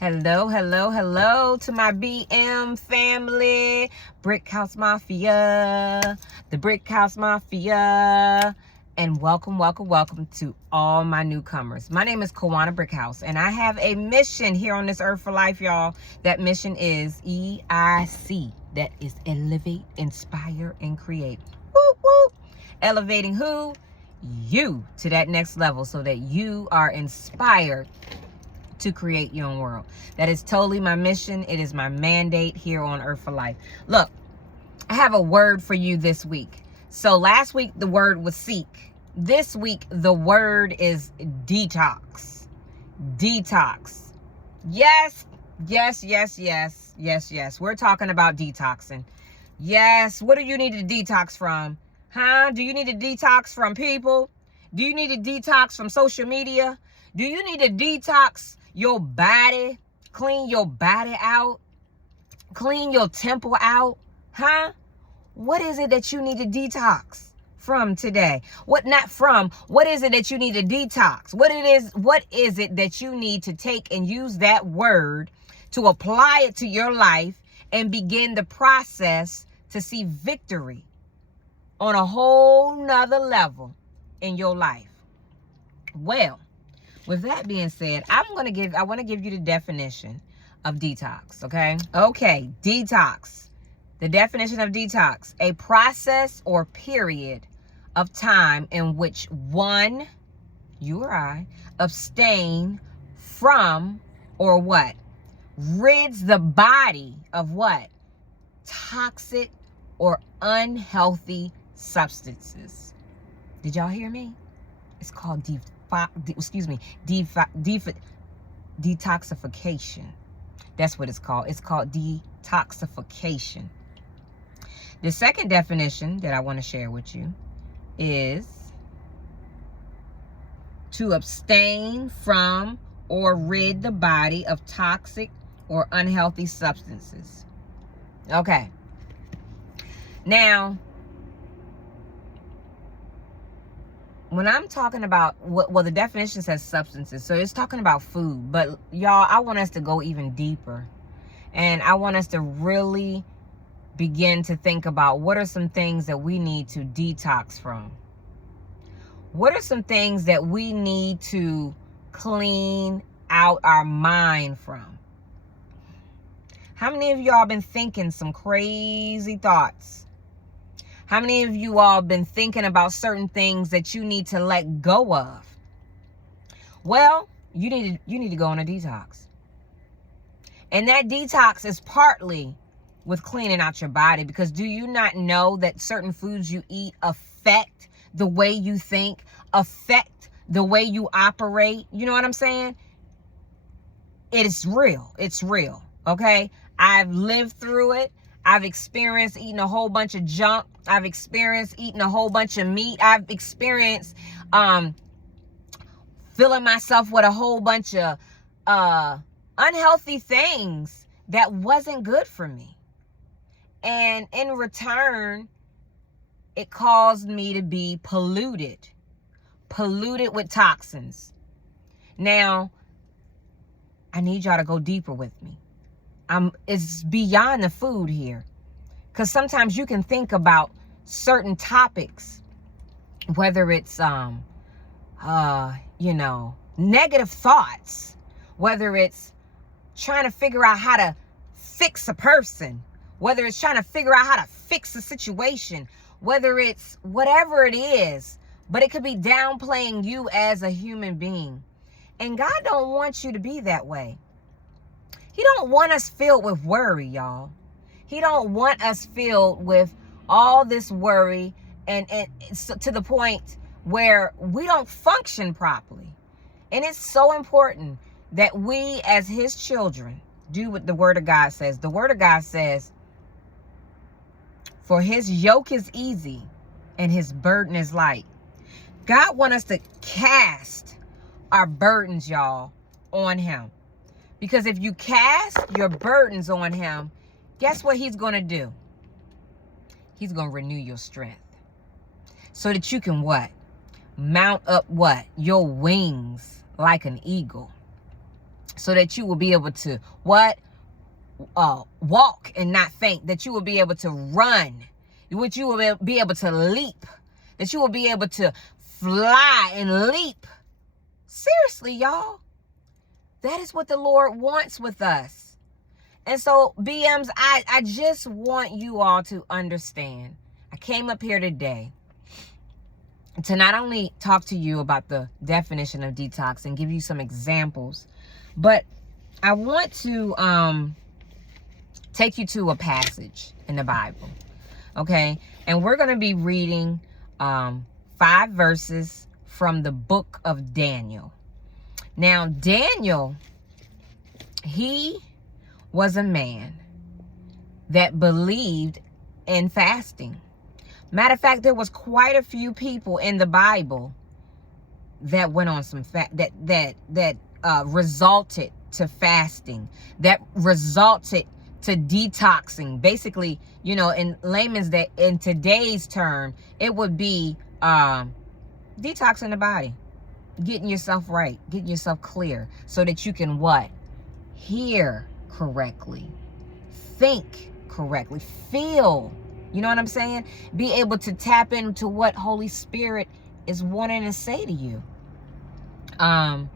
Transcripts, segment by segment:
Hello, hello, hello to my BM family, Brickhouse Mafia, the Brickhouse Mafia, and welcome to all my newcomers. My name is Kawania Brickhouse, and I have a mission here on this earth for life, y'all. That mission is EIC. That is Elevate, Inspire, and Create. Whoop, whoop. Elevating who? You to that next level so that you are inspired to create your own world. That is totally my mission. It is my mandate here on Earth for Life. Look, I have a word for you this week. So last week, the word was seek. This week, the word is detox. Detox. Yes. We're talking about detoxing. Yes. What do you need to detox from? Huh? Do you need to detox from people? Do you need to detox from social media? Do you need to detox your body, clean your body out, clean your temple out? Huh? What is it that you need to detox from today? What is it that you need to detox? What is it that you need to take and use that word to apply it to your life and begin the process to see victory on a whole nother level in your life? Well, with that being said, I want to give you the definition of detox, okay? Okay, detox. The definition of detox: a process or period of time in which one, you or I, abstain from or what? Rids the body of what? Toxic or unhealthy substances. Did y'all hear me? It's called detoxification. That's what it's called. It's called detoxification. The second definition that I want to share with you is to abstain from or rid the body of toxic or unhealthy substances. Okay. Now, when I'm talking about, well, the definition says substances, so it's talking about food. But y'all, I want us to go even deeper. And I want us to really begin to think about what are some things that we need to detox from. What are some things that we need to clean out our mind from? How many of y'all been thinking some crazy thoughts? How many of you all been thinking about certain things that you need to let go of? Well, you need to go on a detox. And that detox is partly with cleaning out your body, because do you not know that certain foods you eat affect the way you think, affect the way you operate? You know what I'm saying? It is real. It's real. Okay? I've lived through it. I've experienced eating a whole bunch of junk. I've experienced eating a whole bunch of meat. I've experienced filling myself with a whole bunch of unhealthy things that wasn't good for me. And in return, it caused me to be polluted with toxins. Now, I need y'all to go deeper with me. It's beyond the food here. Because sometimes you can think about certain topics, whether it's, negative thoughts, whether it's trying to figure out how to fix a person, whether it's trying to figure out how to fix a situation, whether it's whatever it is, but it could be downplaying you as a human being. And God don't want you to be that way. He don't want us filled with worry, y'all. He don't want us filled with all this worry and so to the point where we don't function properly. And it's so important that we as his children do what the word of God says. The word of God says, for his yoke is easy and his burden is light. God wants us to cast our burdens, y'all, on him. Because if you cast your burdens on him, guess what he's going to do? He's going to renew your strength. So that you can what? Mount up what? Your wings like an eagle. so that you will be able to what? Walk and not faint, that you will be able to run, that you will be able to leap, that you will be able to fly and leap. Seriously, y'all. That is what the Lord wants with us. And so, BMs, I just want you all to understand. I came up here today to not only talk to you about the definition of detox and give you some examples, but I want to take you to a passage in the Bible, okay? And we're going to be reading 5 verses from the book of Daniel. Now, Daniel, he was a man that believed in fasting. Matter of fact, there was quite a few people in the Bible that went on some that resulted to fasting, that resulted to detoxing. Basically, you know, in layman's day, in today's term, it would be detoxing the body, getting yourself right, getting yourself clear, so that you can what? Hear correctly, think correctly, feel. You know what I'm saying? Be able to tap into what Holy Spirit is wanting to say to you. I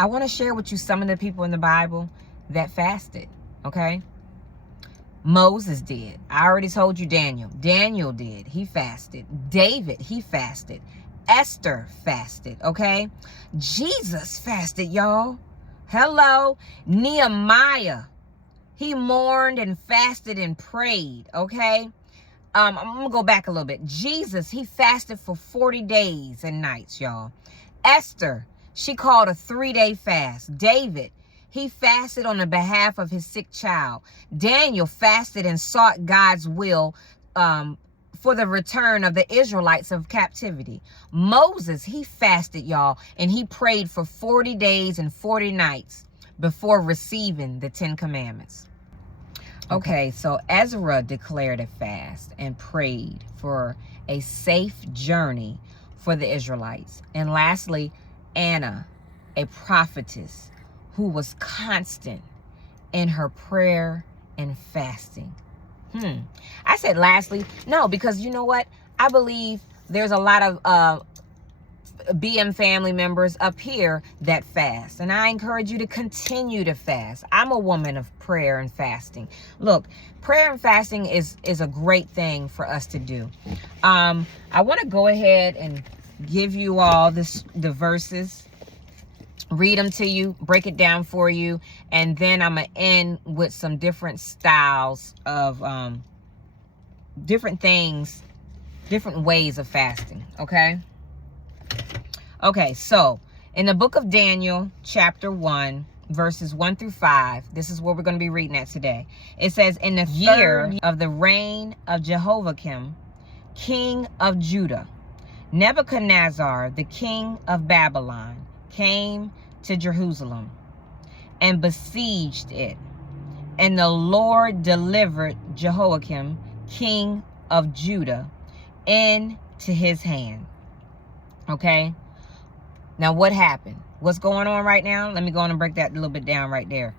want to share with you some of the people in the Bible that fasted. Okay, Moses did. I already told you Daniel. Daniel did. He fasted. David, he fasted. Esther fasted. Okay, Jesus fasted, y'all. Hello. Nehemiah, he mourned and fasted and prayed. Okay, I'm gonna go back a little bit. Jesus, he fasted for 40 days and nights, y'all. Esther, she called a 3-day fast. David, he fasted on the behalf of his sick child. Daniel fasted and sought God's will for the return of the Israelites of captivity. Moses, he fasted, y'all, and he prayed for 40 days and 40 nights before receiving the 10 commandments. Okay, so Ezra declared a fast and prayed for a safe journey for the Israelites. And lastly, Anna, a prophetess, who was constant in her prayer and fasting. I said lastly, no, because you know what? I believe there's a lot of BM family members up here that fast. And I encourage you to continue to fast. I'm a woman of prayer and fasting. Look, prayer and fasting is a great thing for us to do. I want to go ahead and give you all the verses, read them to you, break it down for you, and then I'm going to end with some different styles of different things, different ways of fasting, okay? Okay, so in the book of Daniel, chapter 1, verses 1 through 5, this is what we're going to be reading at today. It says, in the year of the reign of Jehoiakim, king of Judah, Nebuchadnezzar, the king of Babylon, came to Jerusalem and besieged it. And the Lord delivered Jehoiakim, king of Judah, into his hand. Okay? Now what happened? What's going on right now? Let me go on and break that a little bit down right there.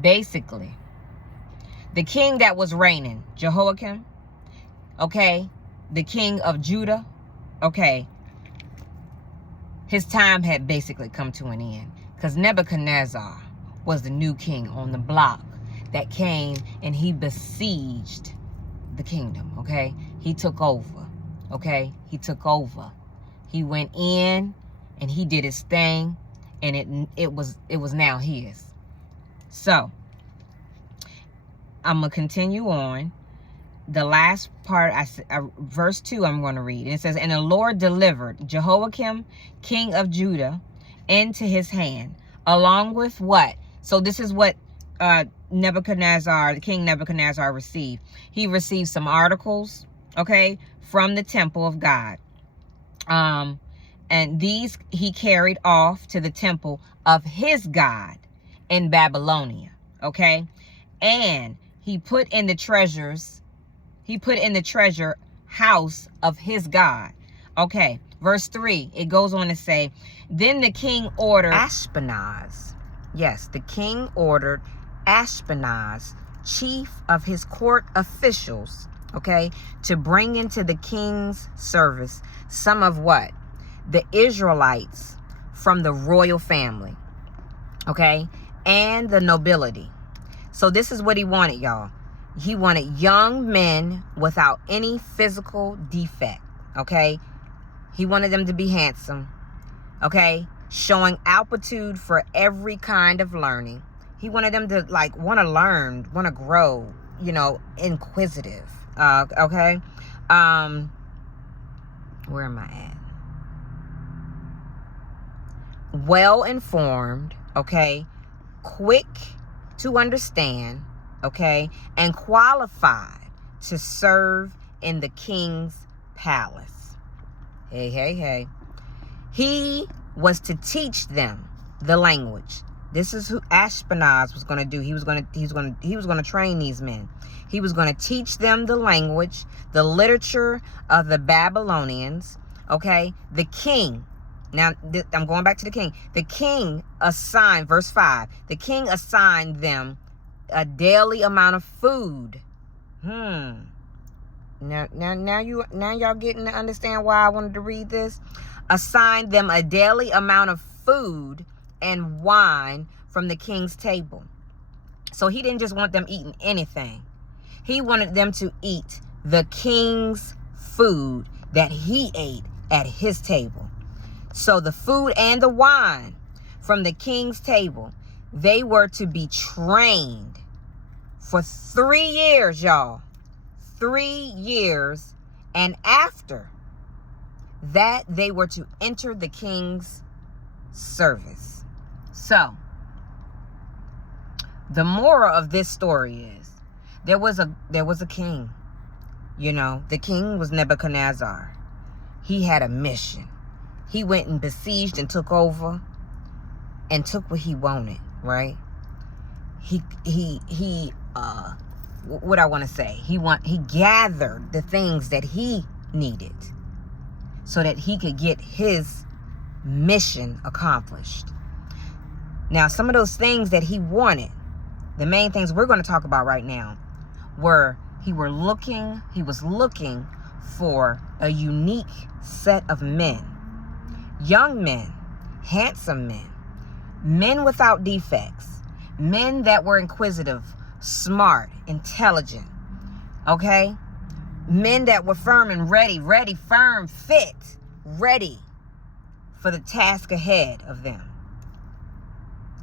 Basically, the king that was reigning, Jehoiakim, okay, the king of Judah, okay, his time had basically come to an end, because Nebuchadnezzar was the new king on the block that came and he besieged the kingdom, okay? He took over, okay? He took over. He went in and he did his thing, and it was now his. So, I'm going to continue on. The last part, verse 2, I'm going to read. And it says, and the Lord delivered Jehoiakim, king of Judah, into his hand, along with what? So this is what Nebuchadnezzar, the king Nebuchadnezzar, received. He received some articles, okay, from the temple of God. And these he carried off to the temple of his God in Babylonia, okay? And he put in the treasure house of his God. Okay, verse 3, it goes on to say, then the king ordered Ashpenaz, Yes, the king ordered Ashpenaz, chief of his court officials, okay, to bring into the king's service some of what? The Israelites from the royal family, okay, and the nobility. So this is what he wanted, y'all. He wanted young men without any physical defect, okay? He wanted them to be handsome, okay? Showing aptitude for every kind of learning. He wanted them to, like, want to learn, want to grow, you know, inquisitive, okay? Where am I at? Well-informed, okay? Quick to understand, okay? And qualified to serve in the king's palace. Hey, hey, hey. He was to teach them the language. This is who Ashpenaz was going to do. He was going to train these men. He was going to teach them the language, the literature of the Babylonians, okay? The king. Now, I'm going back to the king. The king assigned, verse 5, the king assigned them a daily amount of food. Now y'all getting to understand why I wanted to read this? Assigned them a daily amount of food and wine from the king's table. So he didn't just want them eating anything. He wanted them to eat the king's food that he ate at his table. So the food and the wine from the king's table, they were to be trained for 3 years, y'all. 3 years. And after that, they were to enter the king's service. So the moral of this story is there was a king. You know, the king was Nebuchadnezzar. He had a mission. He went and besieged and took over and took what he wanted, right? What I want to say, he gathered the things that he needed so that he could get his mission accomplished. Now, some of those things that he wanted, the main things we're going to talk about right now, were he was looking for a unique set of men. Young men, handsome men, men without defects, men that were inquisitive, smart, intelligent, okay? Men that were firm and ready, firm, fit, ready for the task ahead of them.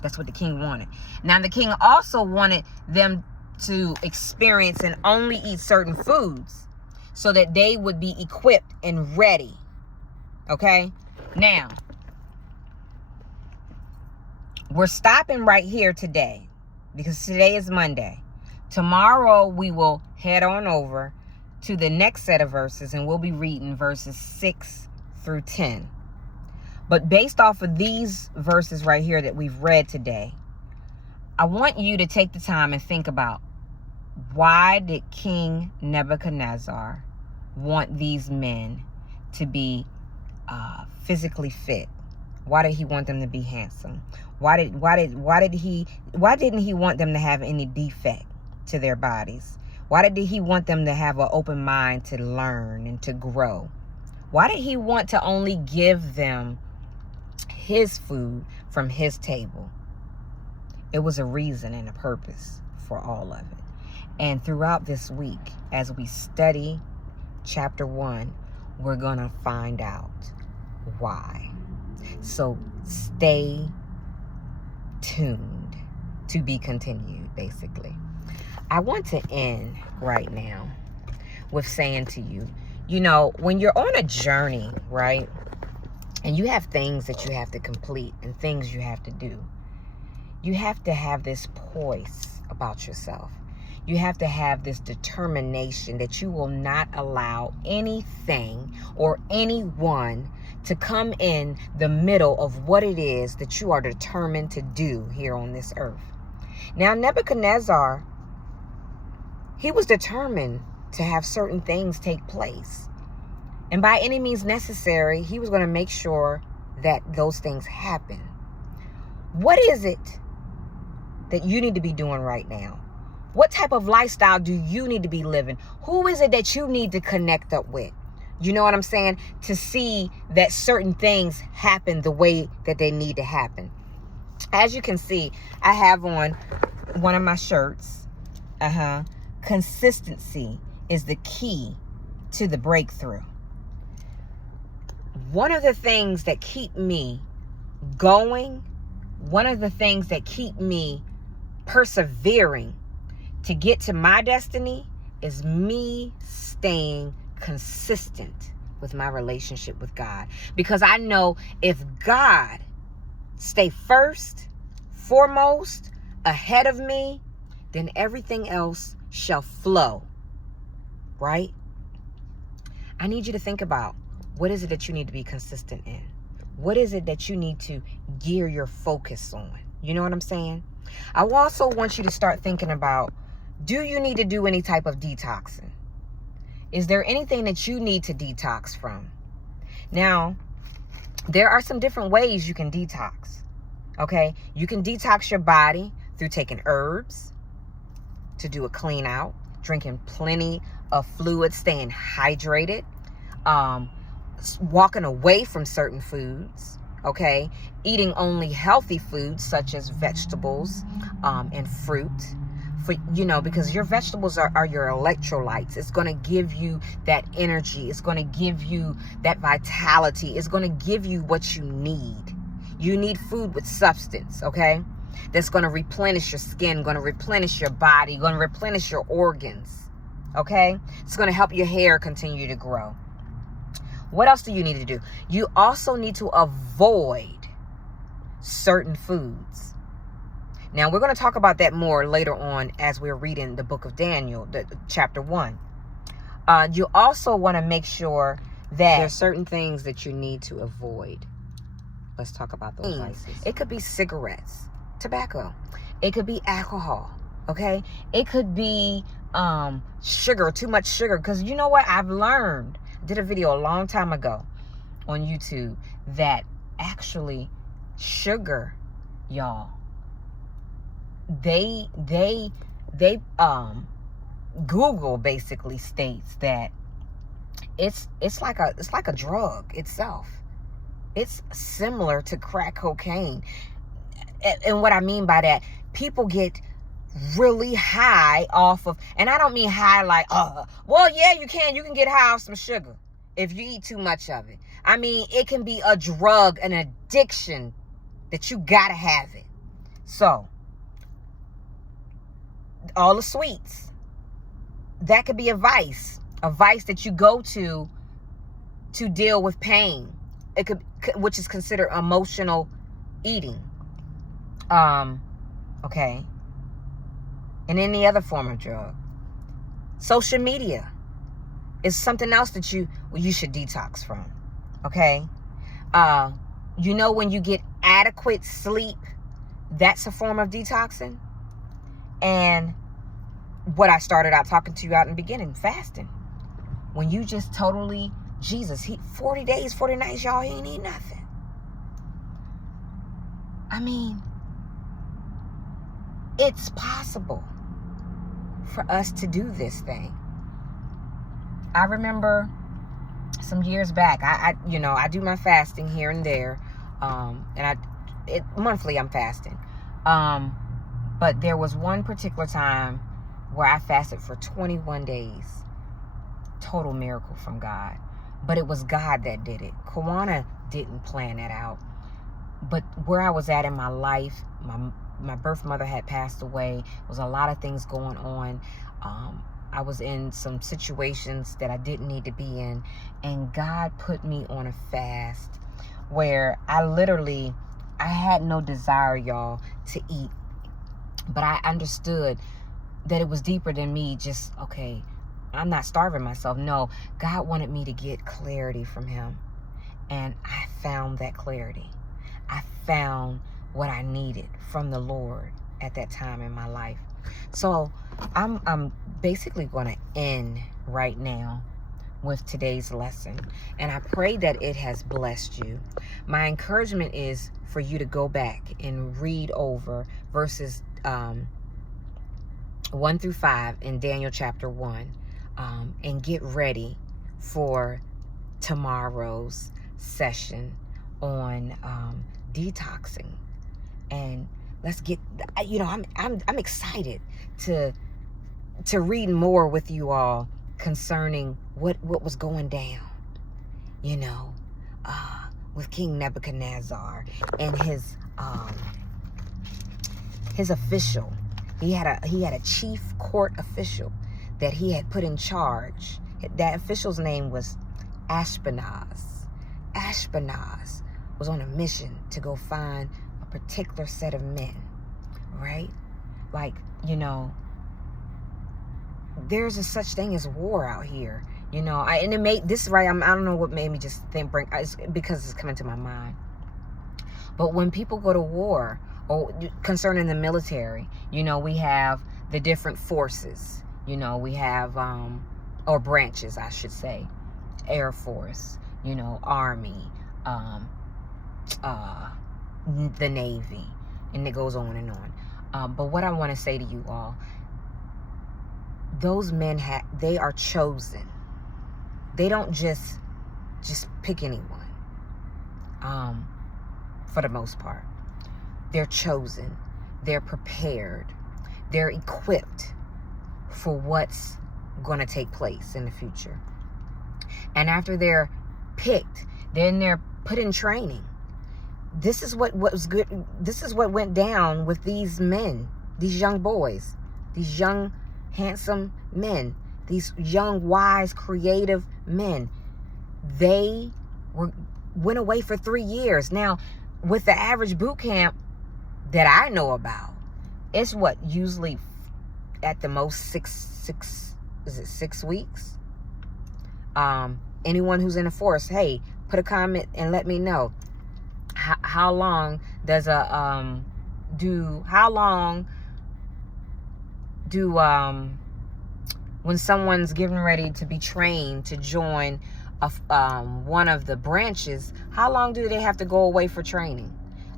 That's what the king wanted. Now, the king also wanted them to experience and only eat certain foods so that they would be equipped and ready, okay? Now, we're stopping right here today because today is Monday. Tomorrow, we will head on over to the next set of verses and we'll be reading verses 6 through 10. But based off of these verses right here that we've read today, I want you to take the time and think about, why did King Nebuchadnezzar want these men to be physically fit? Why did he want them to be handsome? Why didn't he want them to have any defect to their bodies? Why did he want them to have an open mind to learn and to grow? Why did he want to only give them his food from his table? It was a reason and a purpose for all of it. And throughout this week, as we study chapter 1, we're going to find out why. So stay tuned, to be continued, basically. I want to end right now with saying to you, you know, when you're on a journey, right, and you have things that you have to complete and things you have to do, you have to have this poise about yourself. You have to have this determination that you will not allow anything or anyone to come in the middle of what it is that you are determined to do here on this earth. Now, Nebuchadnezzar, he was determined to have certain things take place. And by any means necessary, he was going to make sure that those things happen. What is it that you need to be doing right now? What type of lifestyle do you need to be living? Who is it that you need to connect up with? You know what I'm saying? To see that certain things happen the way that they need to happen. As you can see, I have on one of my shirts. Consistency is the key to the breakthrough. One of the things that keep me going, one of the things that keep me persevering to get to my destiny is me staying consistent with my relationship with God. Because I know if God stay first, foremost, ahead of me, then everything else shall flow, right? I need you to think about, what is it that you need to be consistent in? What is it that you need to gear your focus on? You know what I'm saying? I also want you to start thinking about, do you need to do any type of detoxing? Is there anything that you need to detox from? Now, there are some different ways you can detox, okay? You can detox your body through taking herbs to do a clean out, drinking plenty of fluid, staying hydrated, walking away from certain foods, okay? Eating only healthy foods such as vegetables and fruit. Because your vegetables are your electrolytes. It's going to give you that energy. It's going to give you that vitality. It's going to give you what you need. You need food with substance, okay? That's going to replenish your skin, going to replenish your body, going to replenish your organs, okay? It's going to help your hair continue to grow. What else do you need to do? You also need to avoid certain foods. Now, we're going to talk about that more later on as we're reading the book of Daniel, chapter 1. You also want to make sure that there are certain things that you need to avoid. Let's talk about those vices. It could be cigarettes, tobacco. It could be alcohol, okay? It could be sugar, too much sugar. Because you know what? I've learned, I did a video a long time ago on YouTube, that actually sugar, y'all, they Google basically states that it's like a drug itself. It's similar to crack cocaine. And what I mean by that, people get really high off of, and I don't mean high like, well, yeah, you can get high off some sugar if you eat too much of it. I mean, it can be a drug, an addiction that you gotta have it. So, all the sweets, that could be a vice that you go to deal with pain. It could, which is considered emotional eating. Okay. And any other form of drug. Social media is something else that you should detox from. Okay. When you get adequate sleep, that's a form of detoxing. And what I started out talking to you out in the beginning, fasting. When you just totally, Jesus, 40 days, 40 nights, y'all, he ain't eat nothing. I mean, it's possible for us to do this thing. I remember some years back, I do my fasting here and there. Monthly I'm fasting. But there was one particular time where I fasted for 21 days. Total miracle from God. But it was God that did it. Kawania didn't plan that out. But where I was at in my life, my birth mother had passed away. There was a lot of things going on. I was in some situations that I didn't need to be in. And God put me on a fast where I had no desire, y'all, to eat. But I understood that it was deeper than me. Just, okay, I'm not starving myself. No, God wanted me to get clarity from him. And I found that clarity. I found what I needed from the Lord at that time in my life. So I'm basically going to end right now with today's lesson. And I pray that it has blessed you. My encouragement is for you to go back and read over verses 1 through 5 in Daniel chapter 1, and get ready for tomorrow's session on detoxing. And let's get, I'm excited to read more with you all concerning what was going down, with King Nebuchadnezzar and his official. He had a chief court official that he had put in charge. That official's name was Ashpenaz. Ashpenaz was on a mission to go find a particular set of men, right? Like, there's a such thing as war out here, and it made this right. I don't know what made me just it's because it's coming to my mind. But when people go to war, or concerning the military, we have the different forces. We have or branches, I should say, Air Force, Army, the Navy, and it goes on and on. But what I want to say to you all, those men they are chosen. They don't just pick anyone. For the most part, they're chosen. They're prepared. They're equipped for what's going to take place in the future. And after they're picked, then they're put in training. This is what was good. This is what went down with these men, these young boys, these young, handsome men, these young, wise, creative men. They went away for 3 years. Now, with the average boot camp that I know about, it's usually at the most 6 weeks. Anyone who's in the force, hey, put a comment and let me know. How long does when someone's getting ready to be trained to join one of the branches, how long do they have to go away for training?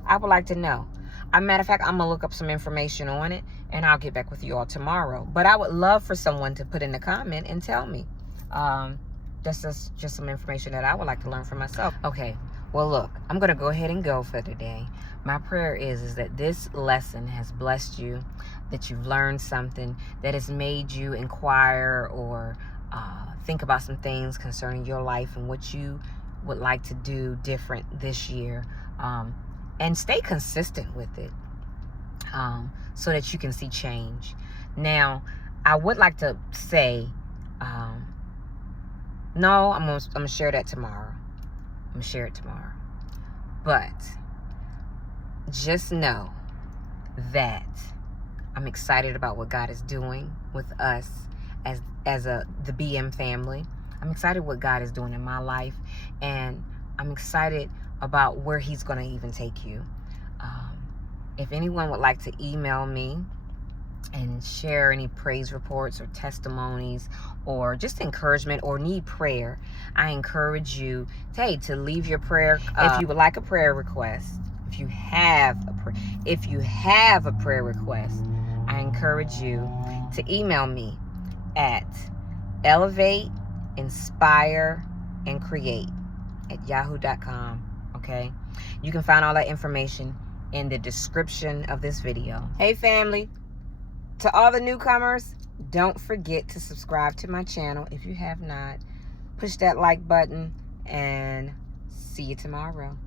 I would like to know. As a matter of fact, I'm going to look up some information on it, and I'll get back with you all tomorrow. But I would love for someone to put in the comment and tell me. That's just some information that I would like to learn for myself. Okay, well, look, I'm going to go ahead and go for today. My prayer is that this lesson has blessed you, that you've learned something, that has made you inquire or think about some things concerning your life and what you would like to do different this year. And stay consistent with it so that you can see change. Now, I would like to say, no, I'm gonna share that tomorrow. I'm gonna share it tomorrow. But just know that I'm excited about what God is doing with us as the BM family. I'm excited what God is doing in my life, and I'm excited about where He's going to even take you. If anyone would like to email me and share any praise reports or testimonies or just encouragement or need prayer, I encourage you to leave your prayer. If you would like a prayer request, if you have a prayer request, I encourage you to email me at Elevateinspirecreate at yahoo.com. Okay, you can find all that information in the description of this video. Hey family, to all the newcomers, don't forget to subscribe to my channel if you have not. Push that like button, and see you tomorrow.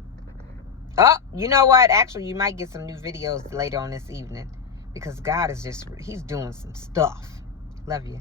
Oh, you know what? Actually, you might get some new videos later on this evening, because God is He's doing some stuff. Love you.